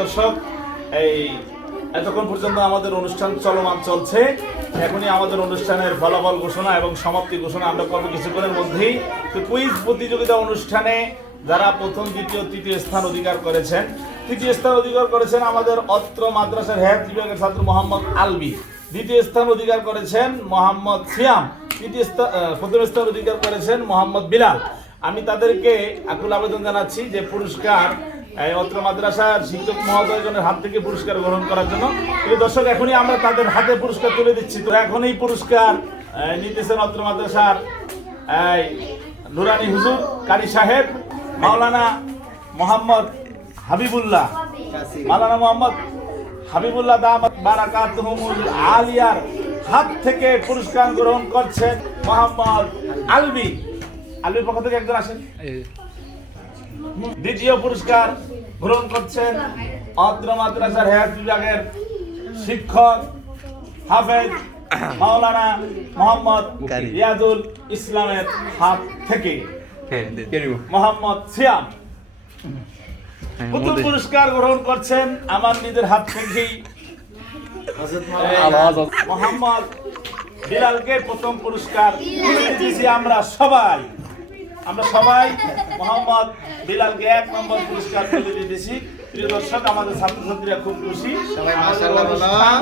দর্শক, এই এতক্ষণ পর্যন্ত আমাদের অনুষ্ঠান চলমান চলছে। এখনই আমাদের অনুষ্ঠানের ফলাফল ঘোষণা এবং সমাপ্তি ঘোষণা আমরা করব কিছুক্ষণের মধ্যেই। তো কুইজ প্রতিযোগিতা অনুষ্ঠানে যারা প্রথম, দ্বিতীয়, তৃতীয় স্থান অধিকার করেছেন, তৃতীয় স্থান অধিকার করেছেন আমাদের অত্র মাদ্রাসার হেড বিভাগের ছাত্র মোহাম্মদ আলবি। দ্বিতীয় স্থান অধিকার করেছেন মোহাম্মদ সিয়াম। তৃতীয় প্রথম স্থান অধিকার করেছেন মোহাম্মদ বিলাল। আমি তাদেরকে আকুল আবেদন জানাচ্ছি যে পুরস্কার এই অত্র মাদ্রাসার শিক্ষক মহোদয়জনের হাত থেকে পুরস্কার গ্রহণ করার জন্য। এই দর্শক, এখনই আমরা তাদের হাতে পুরস্কার তুলে দিচ্ছি। তো এখন এই পুরস্কার নিতেছেন অত্র মাদ্রাসার, এই, নুরানি হুজুর, কারি সাহেব, মাওলানা মোহাম্মদ হাবিবুল্লাহ। মাওলানা মোহাম্মদ হাবিবুল্লাহ দামাত বারাকাতুহুমুল আলিয়ার হাত থেকে পুরস্কার গ্রহণ করছেন মোহাম্মদ আলবি। আলবির পক্ষ থেকে একজন আসেন। দ্বিতীয় পুরস্কার গ্রহণ করছেন অত্র মাদ্রাসার হেয়ার বিভাগের শিক্ষক হাফেজ মাওলানা মোহাম্মদ ইয়াদুল ইসলামের হাত থেকে। মোহাম্মদ সিয়াম। প্রথম পুরস্কার গ্রহণ করছেন আমার নিজের হাত থেকেই। মোহাম্মদ বিলালকে প্রথম পুরস্কার আমরা সবাই। আমরা সবাই মোহাম্মদ বিলালকে এক নম্বর পুরস্কার তুলে দিয়েছি প্রিয় দর্শক আমাদের ছাত্রছাত্রীরা খুব খুশি সবাই মাশাআল্লাহ। অনুষ্ঠান